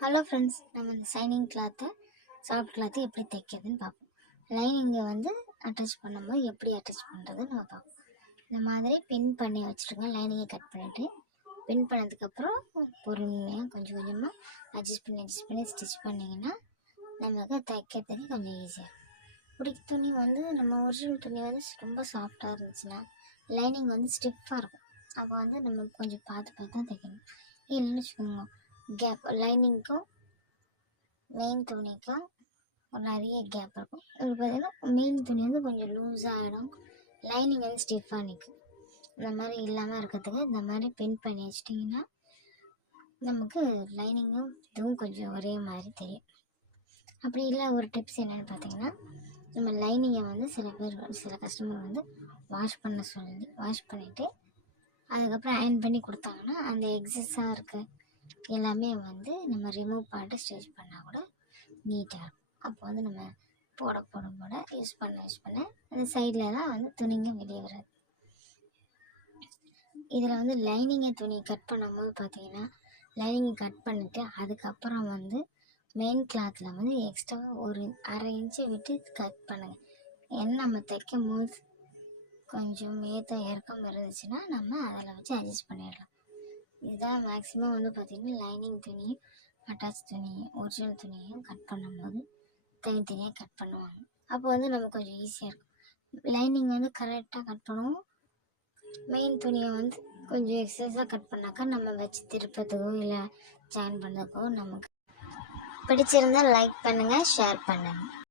Hello friends, நம்ம இந்த signing கிளாத்தை சாஃப்ட் கிளாத்தை எப்படி தைக்கிறதுன்னு பார்ப்போம். லைனிங்கை வந்து அட்டாச் பண்ணும்போது எப்படி அட்டாச் பண்ணுறதுன்னு நம்ம பார்ப்போம். இந்த மாதிரி பின் பண்ணி வச்சுருங்க. லைனிங்கை கட் பண்ணிவிட்டு பின் பண்ணதுக்கப்புறம் பொறுமையாக கொஞ்சம் கொஞ்சமாக அட்ஜஸ்ட் பண்ணி ஸ்டிச் பண்ணிங்கன்னா நமக்கு தைக்கிறதுக்கு கொஞ்சம் ஈஸியாக இருக்கும். இப்படி துணி வந்து நம்ம ஒரிஜினல் துணி வந்து ரொம்ப சாஃப்டாக இருந்துச்சுன்னா லைனிங் வந்து ஸ்டிஃபாக இருக்கும். அப்போ வந்து நம்ம கொஞ்சம் பார்த்து தான் தைக்கணும். இல்லைன்னு வச்சுக்கோங்க, கேப் லைனிங்க்கும் மெயின் துணிக்கும் நிறைய கேப் இருக்கும். இப்போ பார்த்தீங்கன்னா மெயின் துணி வந்து கொஞ்சம் லூஸாக ஆகிடும், லைனிங் வந்து ஸ்டிஃபாக நிற்கும். இந்த மாதிரி இல்லாமல் இருக்கிறதுக்கு இந்த மாதிரி பின் பண்ணி வச்சிட்டிங்கன்னா நமக்கு லைனிங்கும் இதுவும் கொஞ்சம் ஒரே மாதிரி தெரியும். அப்படி இல்லை, ஒரு டிப்ஸ் என்னென்னு பார்த்தீங்கன்னா, நம்ம லைனிங்கை வந்து சில கஸ்டமர் வந்து வாஷ் பண்ணிவிட்டு அதுக்கப்புறம் அயர்ன் பண்ணி கொடுத்தாங்கன்னா அந்த எக்ஸஸாக இருக்க எல்லாமே வந்து நம்ம ரிமூவ் பண்ணிட்டு ஸ்டிச் பண்ணால் கூட நீட்டாக இருக்கும். அப்போ வந்து நம்ம போட யூஸ் பண்ண அந்த சைடில் தான் வந்து துணிங்க வெளியே வராது. இதில் வந்து லைனிங்கை துணி கட் பண்ணும்போது பார்த்தீங்கன்னா, லைனிங்கை கட் பண்ணிவிட்டு அதுக்கப்புறம் வந்து மெயின் கிளாத்தில் வந்து எக்ஸ்ட்ரா ஒரு 1/2 இன்ச்சை விட்டு கட் பண்ணுங்கள். ஏன்னா நம்ம தைக்கும் போது கொஞ்சம் இறக்கம் இருந்துச்சுன்னா நம்ம அதில் வச்சு அட்ஜஸ்ட் பண்ணிடலாம். இதுதான் மேக்ஸிமம் வந்து பார்த்திங்கன்னா லைனிங் துணியும் அட்டாச் துணியும் ஒரிஜினல் துணியும் கட் பண்ணும்போது தனித்தனியாக கட் பண்ணுவாங்க. அப்போ வந்து நமக்கு கொஞ்சம் ஈஸியாக இருக்கும். லைனிங் வந்து கரெக்டாக கட் பண்ணுவோம், மெயின் துணியை வந்து கொஞ்சம் எக்ஸஸாக கட் பண்ணாக்கா நம்ம வச்சு திருப்பத்துக்கோ இல்லை ஜாயின் பண்ணுறதுக்கோ நமக்கு பிடிச்சிருந்தால் லைக் பண்ணுங்கள், ஷேர் பண்ணுங்கள்.